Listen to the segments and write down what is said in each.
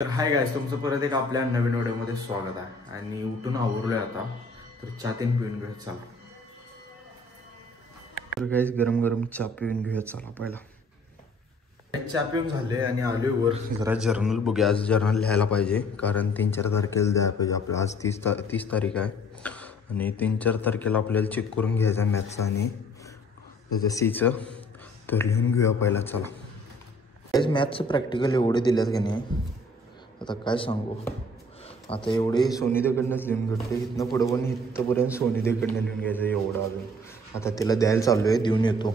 तर hi guys, तुमचं परत एक आपल्या नवीन व्हिडिओमध्ये स्वागत आहे. आणि उठून आवरलोय आता, तर चहा तीन पिऊन घेऊया चला. तर गाइस गरम गरम चहा पिऊन घेऊया चला. पहिला चहा पिऊन झाले आणि आलोय वर. जरा जर्नल बघूया, आज जर्नल लिहायला पाहिजे कारण 3-4 तारखेला द्यायला पाहिजे आपल्याला. आज 30 तारीख आहे आणि 3-4 तारखेला आपल्याला चेक करून घ्यायचं आहे मॅथ्सचं आणि त्याचं सीचं. तर लिहून घेऊया पहिला चला. गाइस मॅथ्सचं प्रॅक्टिकल एवढे दिलेत की नाही, आता काय सांगू. आता एवढे सोनीदेकडनंच लिहून घेतले. इथनं पुढं पण इथंपर्यंत सोनीदेकडनं लिहून घ्यायचं एवढं. अजून आता तिला द्यायला चालू आहे, देऊन येतो.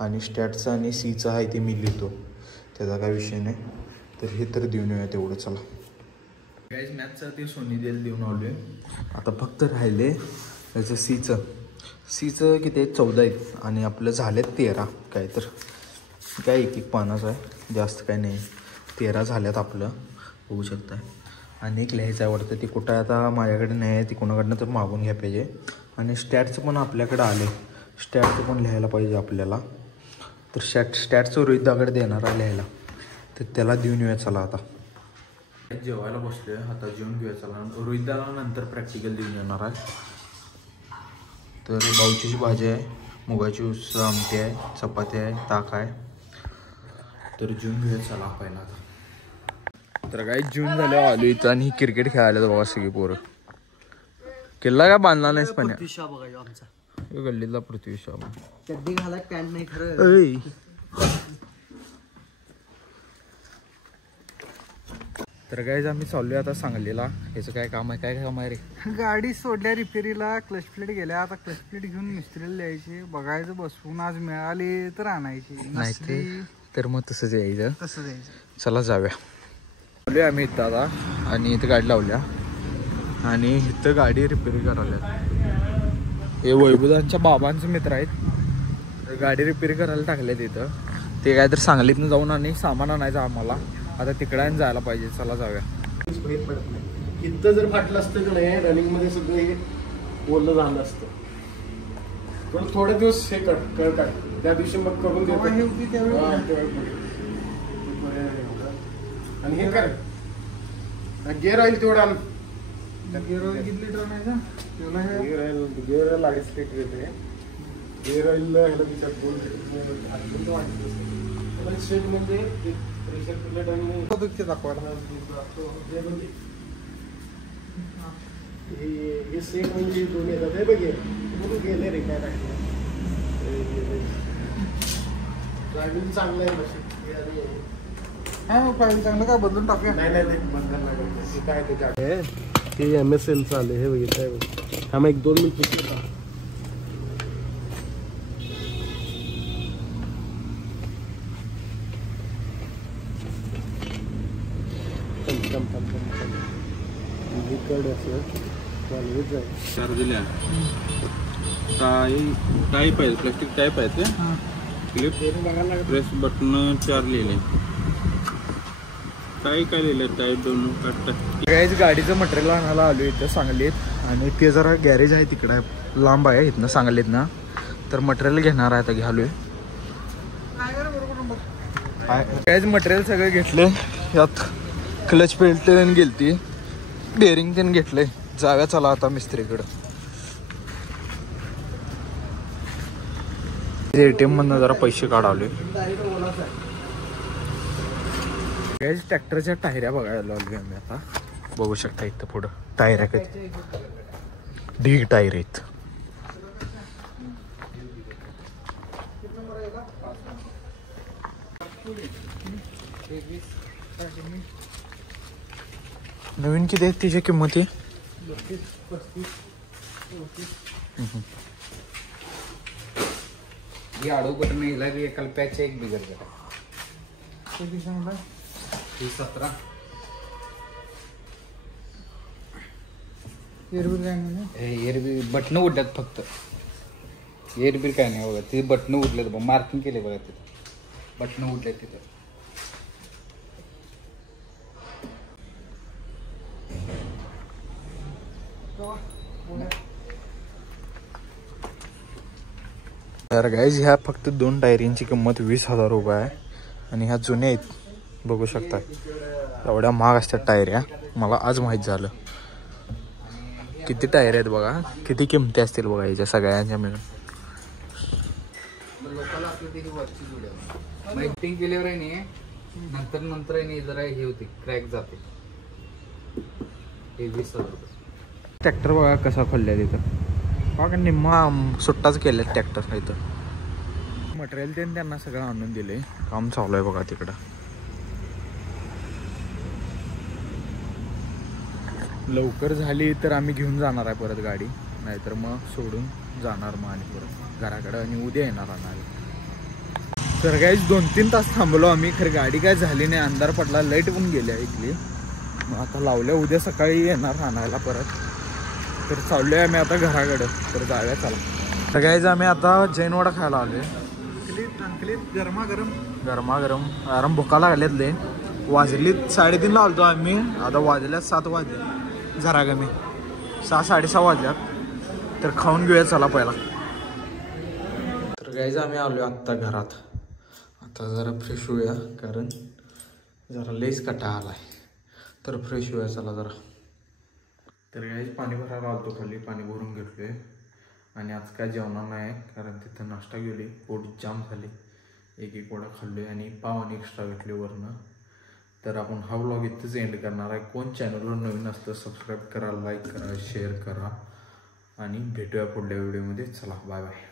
आणि स्टॅटचं आणि सीचं आहे ते मी लिहितो, त्याचा काय विषय नाही. तर हे तर देऊन येऊया तेवढं चला. गाइस मॅथ्सचं ते सोनीदेला देऊन आलो आहे. आता फक्त राहिले त्याचं सीचं किती आहेत, 14 आहेत आणि आपलं झालेत 13. काय तर काय एक पानाचं आहे, जास्त काय नाही. 13 झाल्यात आपलं, होऊ शकतं आहे. आणि एक लिहायचं आवडतं, ती कुठं आता माझ्याकडे नाही आहे, ती कोणाकडनं तर मागून घ्या पाहिजे. आणि स्टॅटचं पण आपल्याकडं आले, स्टॅटचं पण लिहायला पाहिजे आपल्याला. तर स्टॅटचं रोहितदाकडे देणार आहे लिहायला, तर त्याला देऊन येऊया चला. आता जेवायला बसलो आहे, आता जेवून घेऊया चला. रोहितदाला नंतर प्रॅक्टिकल देऊन येणार आहे. तर बाऊचीची भाजी आहे, मुगाची उसळ, आमटी आहे, चपाती आहे, ताक आहे. तर जेवून घेऊया चला पहिला. आता तर काही जून झालं आलो इथं आणि क्रिकेट खेळायला बघा सगळी पोरं. किल्ला काय बांधला नाहीस पण गल्लीतला पृथ्वी शा चड्डी घालाय पॅन्ट नाही खरं. तर गाईज आम्ही चाललोय आता सांगलीला. ह्याचं काय काम आहे, काय काम आहे रे? गाडी सोडल्या रिपेरीला, क्लच प्लेट गेल्या. आता क्लच प्लेट घेऊन मिस्त्रीला द्यायची, बघायचं बसवून. आज मिळाली तर आणायची, नाही तर मग तसंच यायचं. तसं द्यायचं. चला जाऊया. आलोय आम्ही इथं आता आणि इथं गाडी लावल्या आणि इथं गाडी रिपेअर करायला. हे वैभवदांच्या बाबांचे मित्र आहेत, गाडी रिपेअर करायला टाकले तिथं. ते काय तर सांगलीतनं जाऊन आणि सामान आणायचं आम्हाला. आता तिकडे जायला पाहिजे, चला जाऊया. इथं जर फाटलं असतं का नाही, रनिंग मध्ये सगळं हे ओलं झालं असतं. पण थोडे दिवस हे कट त्या दिवशी मग करून देतो. आणि हे कर गेअर ऑइल तेवढा गेअर ऑइल किती लिटर आणायचा? गेअर ऑइल 2.5 लिटर येते. गेअर ऑइल ह्याला तिच्यात 2 लिटर शेट म्हणजे प्रेशर प्लेट आणि दाखवायला हे सेट म्हणजे 2 येतात. हे बघ गेले रे काय ड्रायव्हिंग चांगलं आहे मशीन. हा फाईल चांगलं काय बदलून टाकूया. नाही काय ते MSL चालू हे बघितलं. हा मग 1-2 मिनिट चार दिल्या. टाईप आहे, प्लास्टिक टाईप आहे ते. क्लिप प्रेस बटन 4 लिहिले. काय लिहिलं टाईप 2 काढतात. गाडीचं मटेरियल आणायला आलो इथं सांगलीत. आणि ते जरा गॅरेज आहे तिकडं आहे, लांब आहे इथनं सांगलीत ना. तर मटेरियल घेणार आहे, आता घ्यालोय. काहीच मटेरियल सगळं घेतले. यात क्लच पेल्ट त्यानं गेलती, बेरिंग त्यानं घेतले. जाव्या चला आता मिस्त्रीकडं. ATM मधनं जरा पैसे काढावले. गाईज ट्रॅक्टरच्या टायऱ्या बघायला लागलो आम्ही आता. बघू शकता इथं पुढं टायऱ्या कधी ढीग टायर आहेत. नवीन किती आहेत तिची किंमत? ये आडू बटन हिला की एकाला पॅच एक बिगर जरा. 17 एअरबी बटन उडल्यात फक्त. एअरबील काय नाही बघा, ते बटन उडलेत बघ, मार्किंग केले बघा तिथे. बटन उडलेत तिथे. तर गाईज ह्या फक्त 2 टायरींची किंमत 20,000 रुपये आहे. आणि ह्या जुन्या आहेत, बघू शकता. एवढ्या महाग असतात टायर या, मला आज माहीत झालं. किती टायर आहेत बघा, किती किमती असतील बघा याच्या सगळ्यांच्या मिळून. लोकांना आपली त्याची वरची जुड्या माहिती केल्यावर आहे नाही, नंतर आहे नाही जरा हे होते, क्रॅक जाते. हे 20,000 रुपये. ट्रॅक्टर बघा कसा खोलल्या तिथं, बघा निम्मा सुट्टाच केलं ट्रॅक्टर. इथं मटेरियल त्यांना सगळं आणून दिले, काम चालू आहे बघा तिकडं. लवकर झाली तर आम्ही घेऊन जाणार आहे परत गाडी, नाहीतर मग सोडून जाणार मग आणि परत घराकडं आणि उद्या येणार आणायला. तर काहीच 2-3 तास थांबलो आम्ही, खरं गाडी काय झाली नाही, अंधार पडला, लाईट पण गेल्या ऐकली. मग आता लावल्या, उद्या सकाळी येणार आणायला परत. तर चाललोय आम्ही आता घराकडं, तर जाऊया चला. तर काहीच आम्ही आता जैनवाडा खायला आलोय. गरमागरम आराम भुका लागल्यातले. वाजलीत 3:30 ला आलतो आम्ही, आता वाजल्यात 7 वाजले, जरा कमी 6-6:30 वाजल्यात. तर खाऊन घेऊया चला पहिला. तर काहीच आम्ही आलोय आत्ता घरात. आता जरा फ्रेश होऊया, कारण जरा लेस कटा आलाय, तर फ्रेश होऊया चला जरा. तर काहीच पाणी भरायला आलतो खाली, पाणी भरून घेतलोय. आणि आज काय जेवणार नाही, कारण तिथं नाश्ता गेली, पोट जाम झाले. एक वडा खाल्लोय आणि पाव आणि एक्स्ट्रा घेतले वरनं. तर आपण हा व्लॉग इथंच एंड करणार आहे. कोण चॅनलवर नवीन असतं सबस्क्राईब करा, लाईक करा, शेअर करा आणि भेटूया पुढल्या व्हिडिओमध्ये. चला बाय बाय.